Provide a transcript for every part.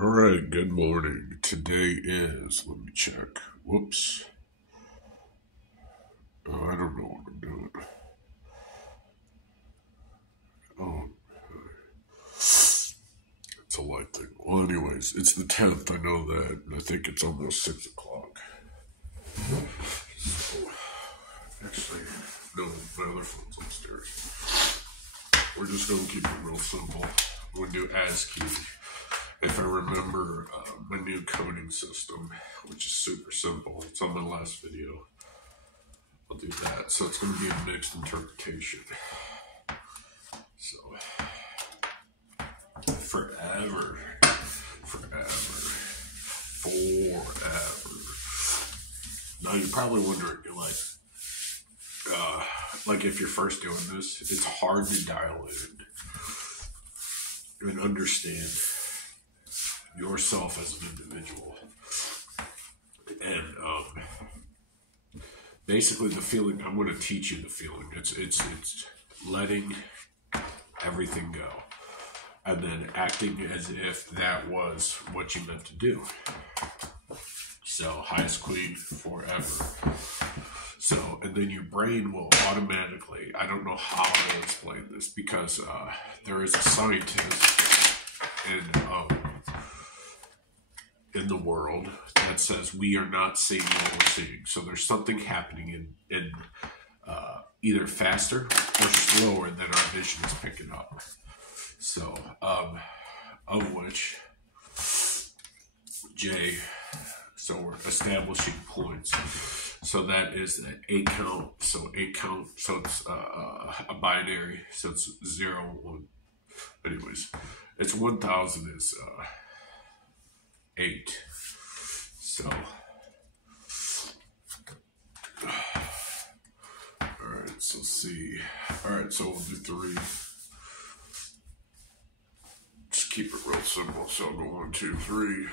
All right, good morning. Today is, let me check. Whoops. Oh, I don't know what I'm doing. Oh, it's a light thing. Well, anyways, it's the 10th. I know that. And I think it's almost 6 o'clock. So, actually, no, my other phone's upstairs. We're just going to keep it real simple. We're going to do ASCII. If I remember my new coding system, which is super simple. It's on my last video. I'll do that. So it's going to be a mixed interpretation. So, forever. Now you're probably wondering, you're like if you're first doing this, it's hard to dial in and understand yourself as an individual. And basically the feeling, I'm going to teach you the feeling. It's letting everything go and then acting as if that was what you meant to do. So highest queen forever. So, and then your brain will automatically, I don't know how to explain this because there is a scientist in the world that says we are not seeing what we're seeing. So there's something happening in either faster or slower than our vision is picking up. So, of which J, so we're establishing points. So that is an 8 count. So 8 count. So it's a binary. So it's 0, 1. Anyways, it's 1,000 is 8. So, all right. So C. All right. So we'll do 3. Just keep it real simple. So I'll go 1, 2, 3.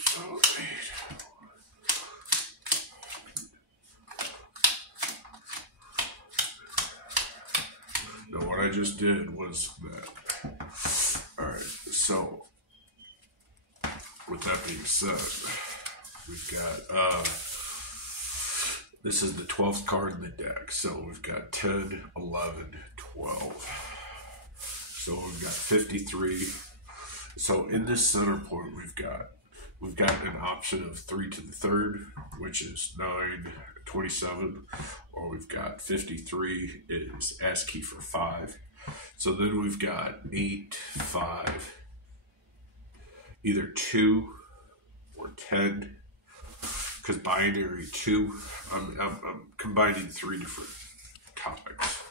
So 8. Now what I just did was that. Alright, so with that being said, we've got this is the 12th card in the deck. So we've got 10, 11, 12. So we've got 53. So in this center point we've got an option of 3 to the 3rd, which is 9, 27, or we've got 53 is ASCII for 5. So then we've got 8, 5, either 2 or 10, because binary 2, I'm combining 3 different topics.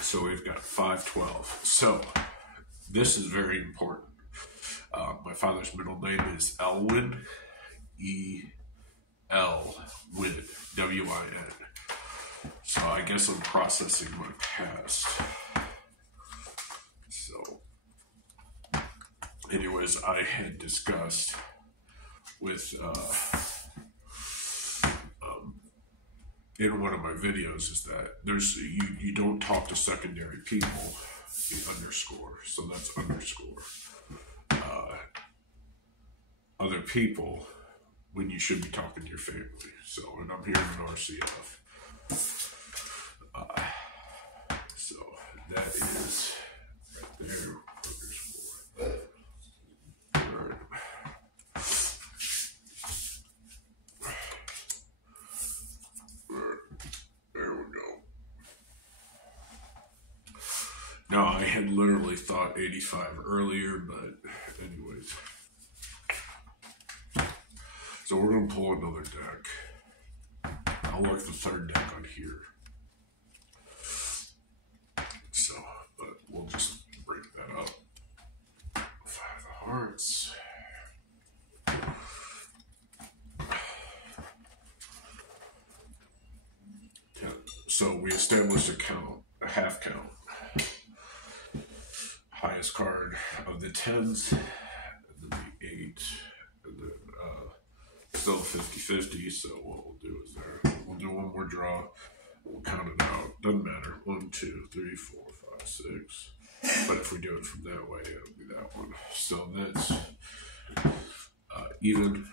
So we've got 5, 12. So this is very important. My father's middle name is Elwin, E-L, Win, W-I-N. So I guess I'm processing my past. So, anyways, I had discussed with, in one of my videos is that you don't talk to secondary people, the underscore. So that's underscore. Other people when you should be talking to your family. So, and I'm here in RCF. So that is right there. All right. There we go. Now I had literally thought 85 earlier, but anyways. So we're going to pull another deck. I'll work the 3rd deck on here. So, but we'll just break that up. 5 of hearts. So we established a count, a half count. Highest card of the 10s, and then the 8, and then still 50-50, so what we'll do is we'll do one more draw, we'll count it out, doesn't matter, 1, 2, 3, 4, 5, 6, But if we do it from that way, it'll be that one. So that's even,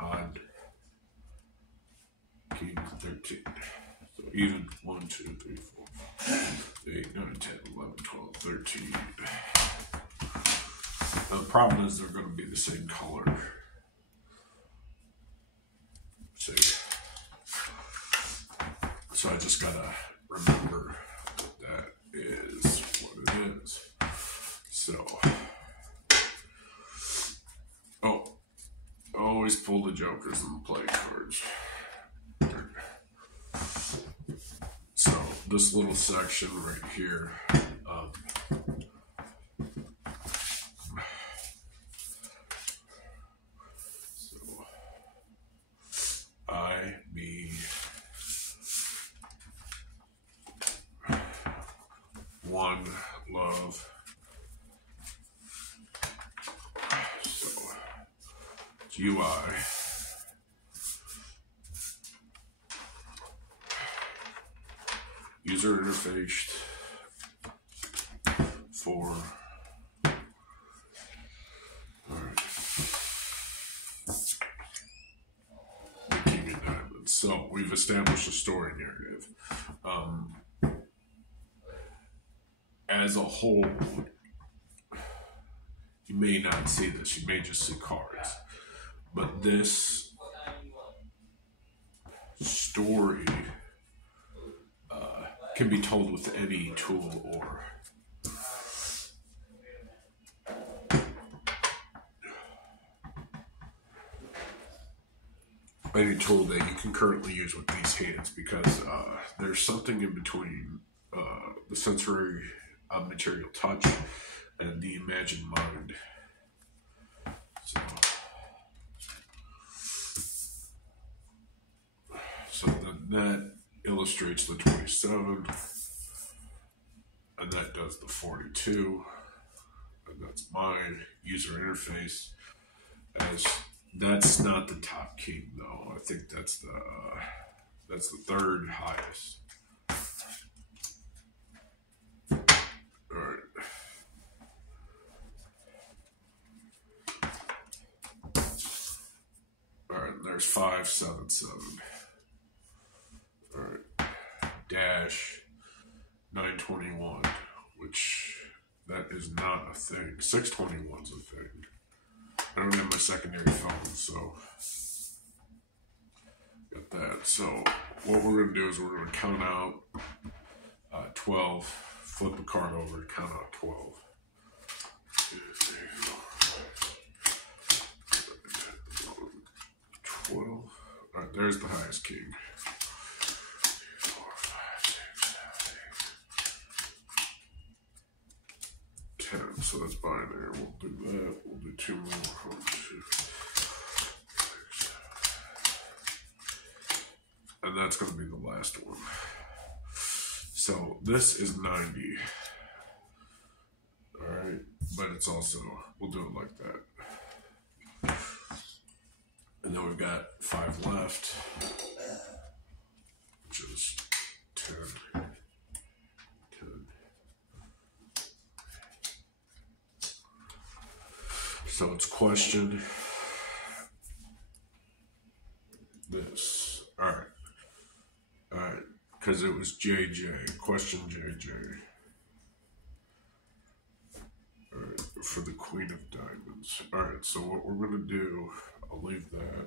odd, king 13. So even 1, 2, 3, 4, 5, 8, 9, 10, 11, 12, 13. Now, the problem is they're going to be the same color. See? So I just gotta remember that is what it is. So, always pull the jokers and the play cards. So this little section right here, so I, me, one, love. So it's UI. User interface for, alright, the King of Diamonds. So we've established a story narrative. As a whole, you may not see this, you may just see cards. But this story can be told with any tool or any tool that you can currently use with these hands, because there's something in between the sensory material touch and the imagined mind. So that illustrates the 27, and that does the 42, and that's my user interface. As that's not the top king though. I think that's the third highest. All right. All right. There's 5, 7, 7. All right. Dash 921, which that is not a thing. 621's a thing. I don't have my secondary phone, so got that. So what we're going to do is we're going to count out 12, flip the card over and count out 12. 12. All right, there's the highest king. 4, 5, 6, 7, 8, 10. So that's binary. We'll do that. We'll do 2 more. 1, 2, 6, 7. And that's going to be the last one. So this is 90. All right, but it's also, we'll do it like that. And then we've got 5 left, which is 10. 10. So it's question this. All right. All right. Because it was JJ. Question JJ. All right. For the Queen of Diamonds. All right. So what we're going to do, I'll leave that.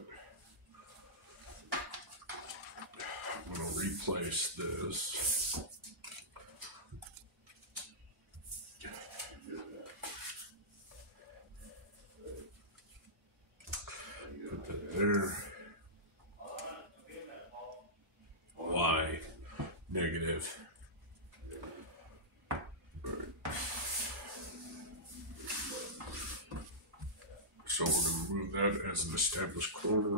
I'm going to replace this. Put that there. Y negative. Right. So we're going to move that as an established corner.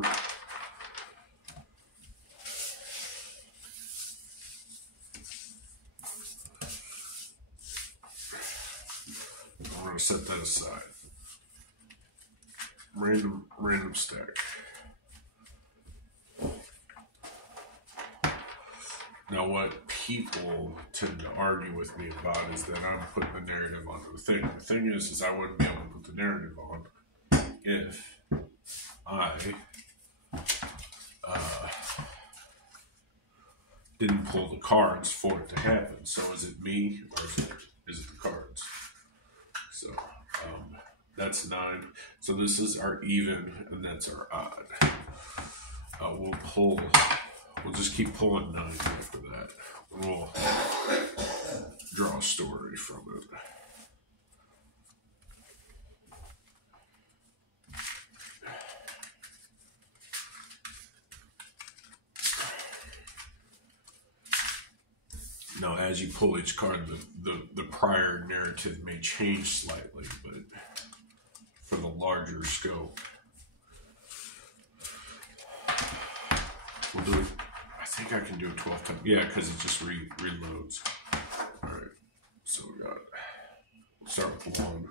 We're going to set that aside. Random stack. Now, what people tend to argue with me about is that I'm putting the narrative onto the thing. The thing is I wouldn't be able to put the narrative on if I didn't pull the cards for it to happen. So is it me or is it the cards? So that's 9. So this is our even and that's our odd. We'll just keep pulling 9 after that. We'll draw a story from it. Now, as you pull each card, the prior narrative may change slightly, but for the larger scope, we'll do it. I think I can do it 12 times. Yeah, because it just reloads. All right, so we'll start with 1.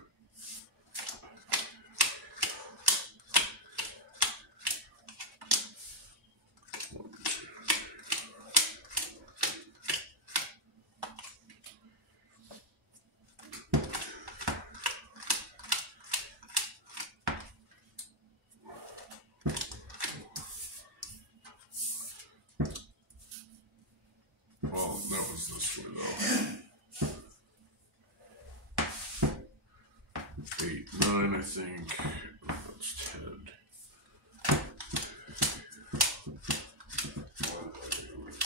Well, that was this way though. 8, 9, I think. That's 10.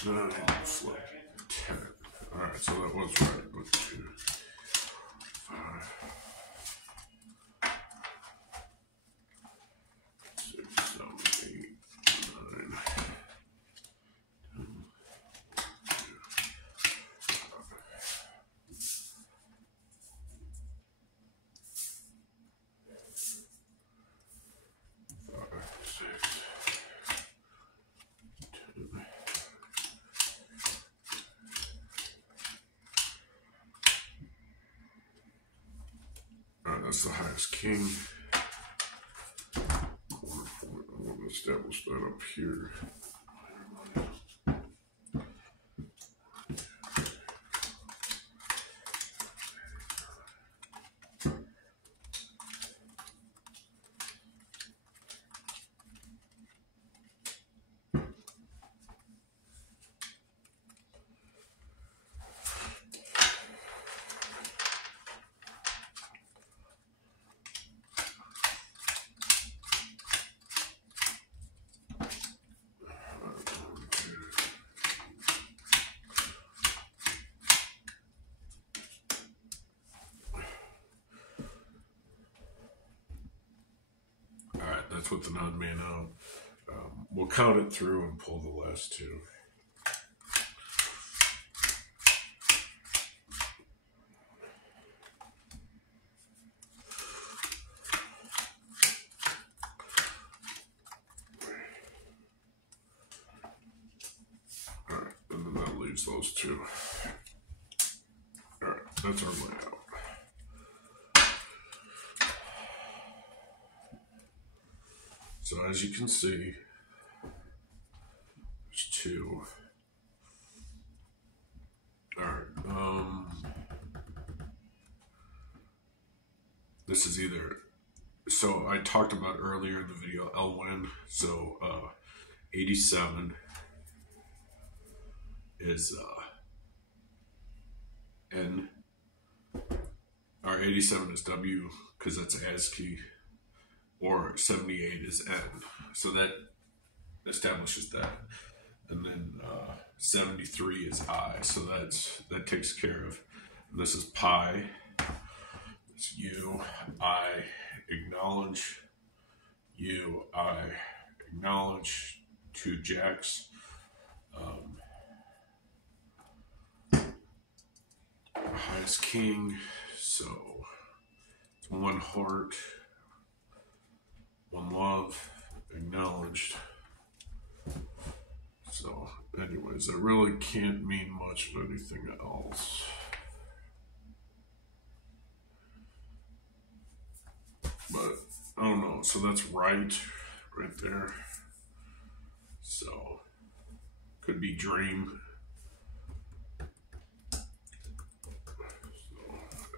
9, flip. 10. Alright, so that was right. 1, 2, 5, 6, 7, 8, 9. That's the highest king. Corner point. I want to establish that up here. That's with the non-man out. We'll count it through and pull the last 2. Alright, and then that leaves those 2. Alright, that's our layout. So as you can see, there's 2. Alright, this is either, so I talked about earlier in the video L-win, so 87 is N, or 87 is W, because that's ASCII. Or 78 is N. So that establishes that. And then 73 is I. So that takes care of. And this is pi. It's U, I, acknowledge. U, I, acknowledge. 2 jacks. Highest king. So it's 1 heart. 1 love, acknowledged. So, anyways, I really can't mean much of anything else. But, I don't know, so that's right there. So, could be dream.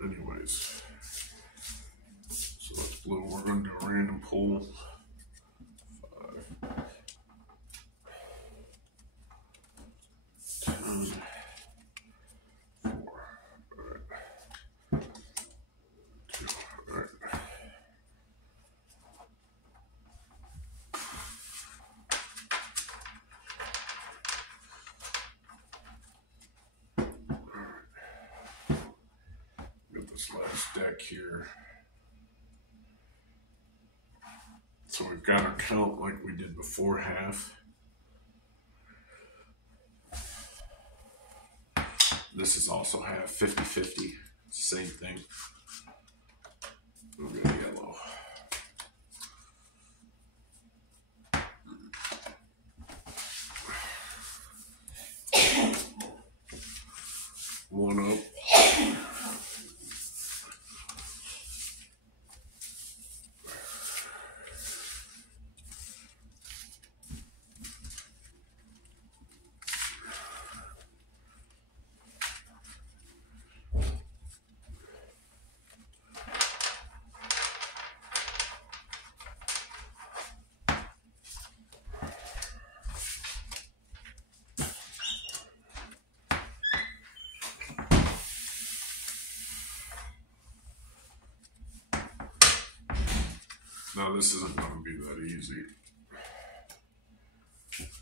anyways, so let's blue. We're going to do a random pull. 5, 10, 4. Alright. 2. Alright. Got this last deck here. So we've got our count like we did before half. This is also half, 50-50. Same thing. We'll go yellow. One up. Now this isn't going to be that easy,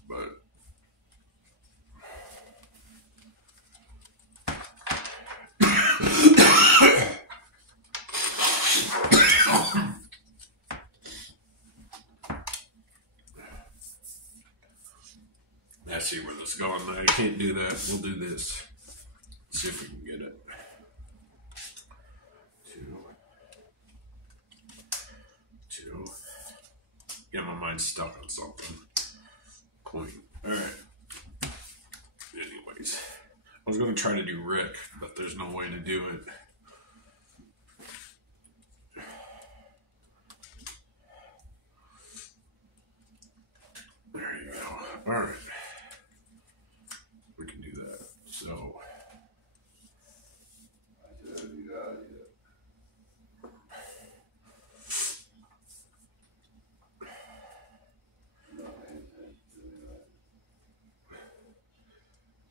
but I see where this is going. I can't do that. We'll do this. Let's see if we can get it. 2. Yeah, my mind's stuck on something. Queen. Alright. Anyways. I was going to try to do Rick, but there's no way to do it. There you go. Alright. We can do that. So.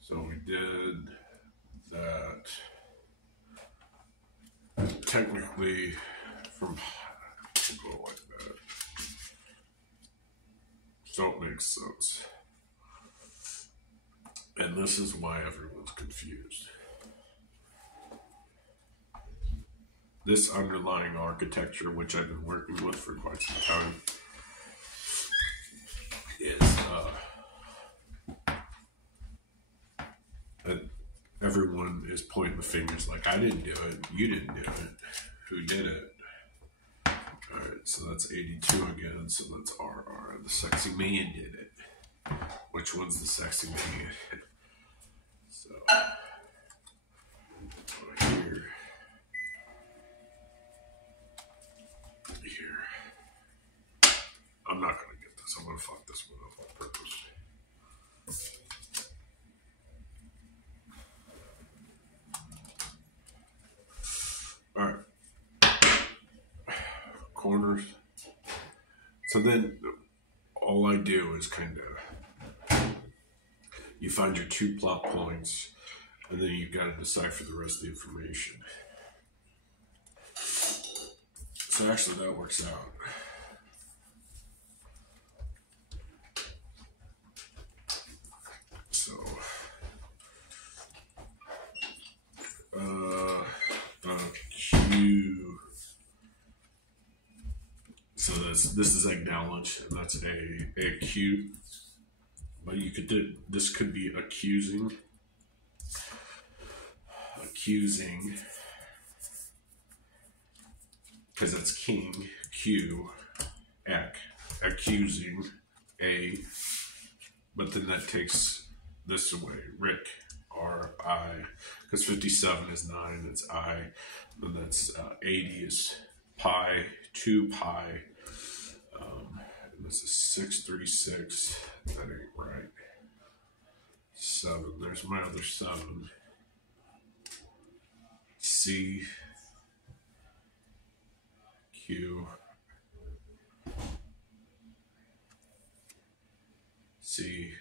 So we did that. Technically, we'll go like that. So it makes sense. And this is why everyone's confused. This underlying architecture, which I've been working with for quite some time, is that everyone is pointing the fingers like, I didn't do it, you didn't do it, who did it? Alright, so that's 82 again, so that's RR. The sexy man did it. Which one's the sexy man? So, here. I'm not going to get this. I'm going to fuck this one up on purpose. Alright. Corners. So then all I do is kind of, you find your 2 plot points, and then you've got to decipher the rest of the information. So actually that works out. So, Q. So this is acknowledge, and that's a Q. But you could do, this could be accusing, because that's king, Q, ek, accusing, A, but then that takes this away, Rick, R-I, because 57 is 9, it's I, and that's 80 is pi, 2 pi, and this is 636, that ain't right, 7, there's my other 7, C, Q, C.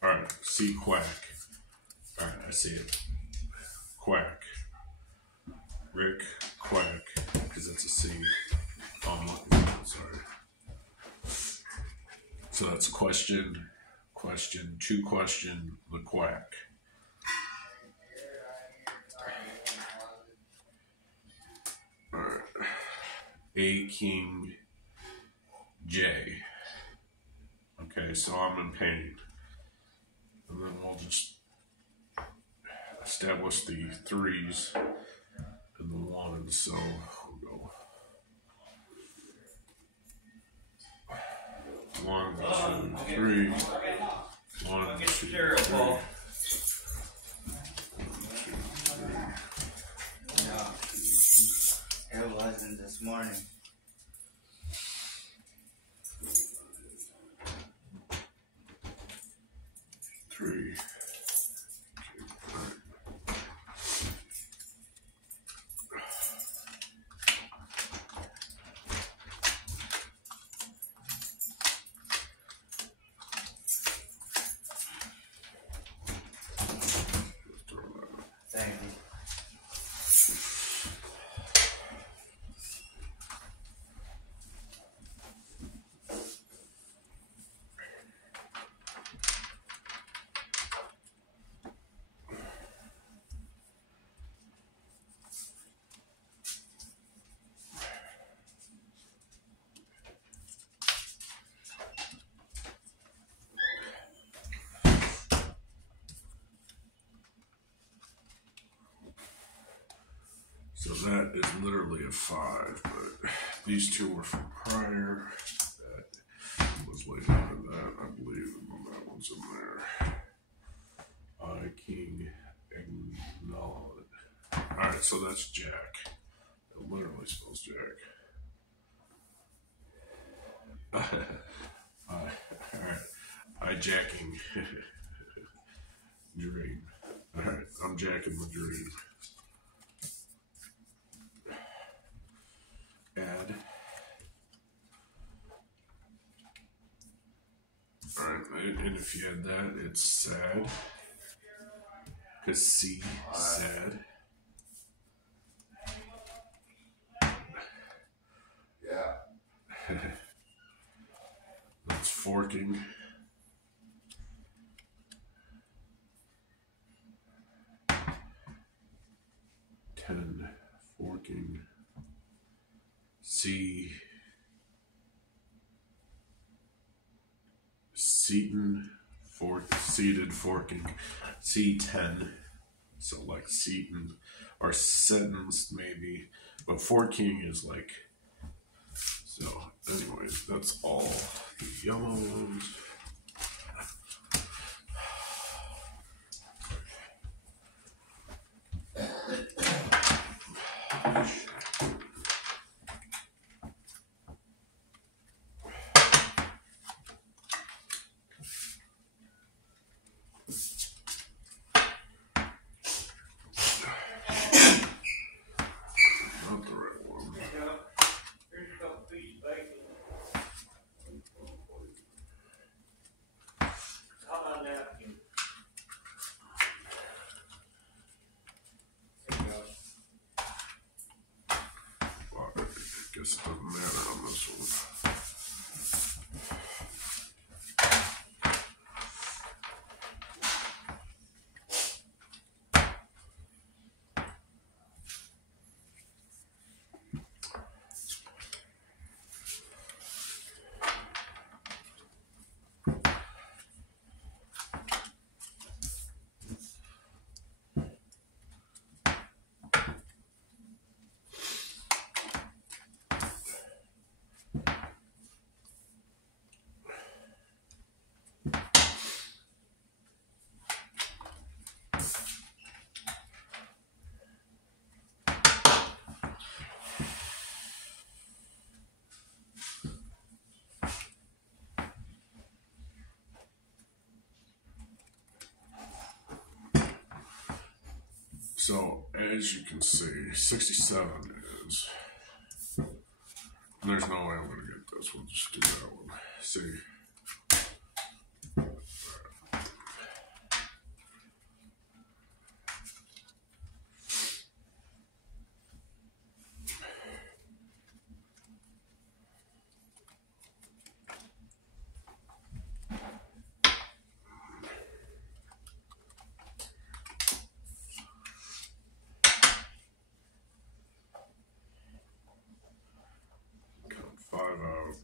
All right, C quack. All right, I see it. Quack. Rick Quack, because that's a C. Oh, I'm looking at it, sorry. So that's question, two question, the quack. All right. A king J. Okay, so I'm in pain. And then we'll just establish the threes and the ones. So we'll go 1, 2, 3. 1, 2, 3. It wasn't this morning. Three. Thank you. So that is literally a 5, but these two were from prior. That was laid out in that, I believe, and then that one's in there. I, king, acknowledge. Alright, so that's Jack. It literally spells Jack. Alright, hijacking. Dream. Alright, I'm jacking the dream. Add. Alright, and if you add that, it's sad. Because C, sad. Yeah. That's forking. Forking. C. Seated forking. C10. So like Seaton or sentenced maybe. But forking is like. So anyways, that's all the yellow ones. It doesn't matter on this one. So, as you can see, 67 is There's no way I'm going to get this. We'll just do that one. See. Count 5 out.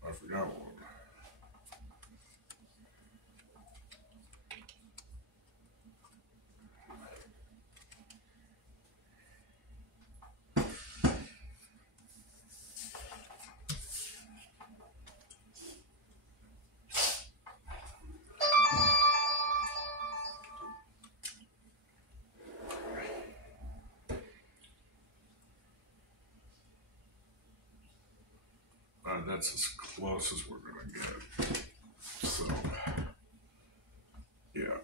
I forgot one. That's as close as we're going to get. So, yeah.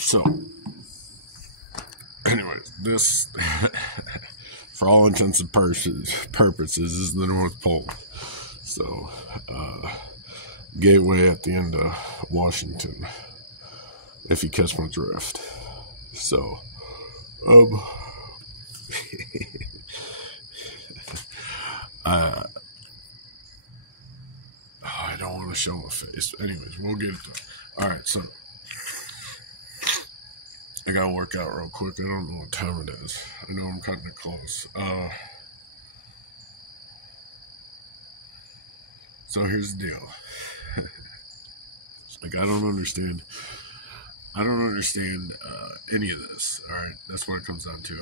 So, anyways, this, for all intents and purposes, is the North Pole. So, gateway at the end of Washington, if you catch my drift. So, I don't want to show my face. Anyways, we'll get it done. All right, so I gotta work out real quick. I don't know what time it is. I know I'm cutting it close. So here's the deal. Like, I don't understand any of this. All right, that's what it comes down to.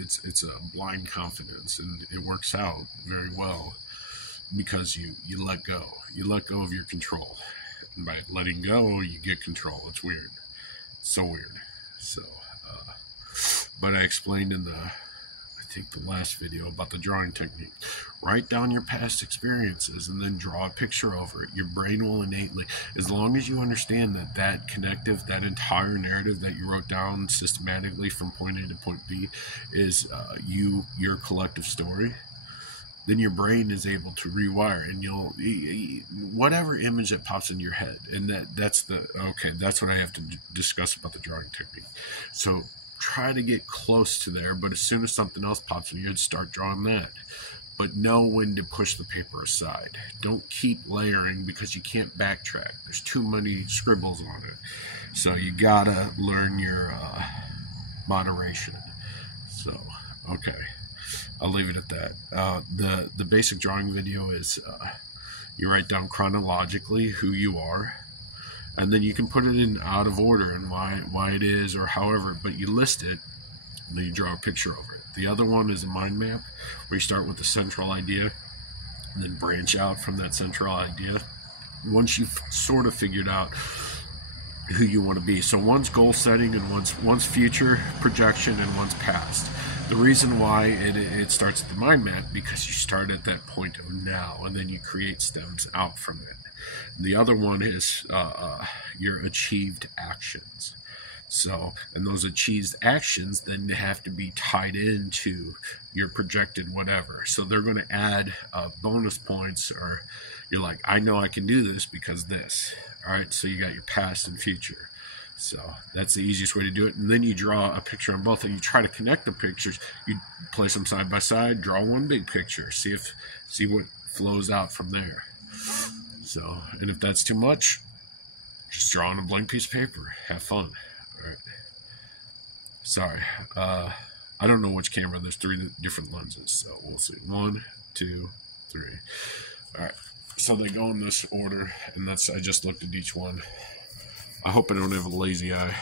It's a blind confidence, and it works out very well because you let go. You let go of your control, and by letting go, you get control. It's weird. It's so weird. So, but I explained in the, I take the last video about the drawing technique. Write down your past experiences and then draw a picture over it. Your brain will innately, as long as you understand that that connective, that entire narrative that you wrote down systematically from point A to point B is your collective story, then your brain is able to rewire, and you'll, whatever image that pops into your head, and that's what I have to discuss about the drawing technique. So try to get close to there, but as soon as something else pops in your head, start drawing that. But know when to push the paper aside. Don't keep layering, because you can't backtrack. There's too many scribbles on it. So you gotta learn your moderation. So, okay. I'll leave it at that. The basic drawing video is you write down chronologically who you are, and then you can put it in out of order and why it is, or however, but you list it and then you draw a picture over it. The other one is a mind map, where you start with the central idea and then branch out from that central idea once you've sort of figured out who you want to be. So one's goal setting, and one's future projection, and one's past. The reason why it starts at the mind map, because you start at that point of now, and then you create stems out from it. And the other one is your achieved actions. So, and those achieved actions then have to be tied into your projected whatever. So they're going to add bonus points, or you're like, I know I can do this because this. All right, so you got your past and future. So that's the easiest way to do it. And then you draw a picture on both, and you try to connect the pictures. You place them side by side, draw one big picture, see what flows out from there. So, and if that's too much, just draw on a blank piece of paper. Have fun. All right. Sorry. I don't know which camera. There's 3 different lenses, so we'll see. 1, 2, 3. All right. So they go in this order, and I just looked at each one. I hope I don't have a lazy eye.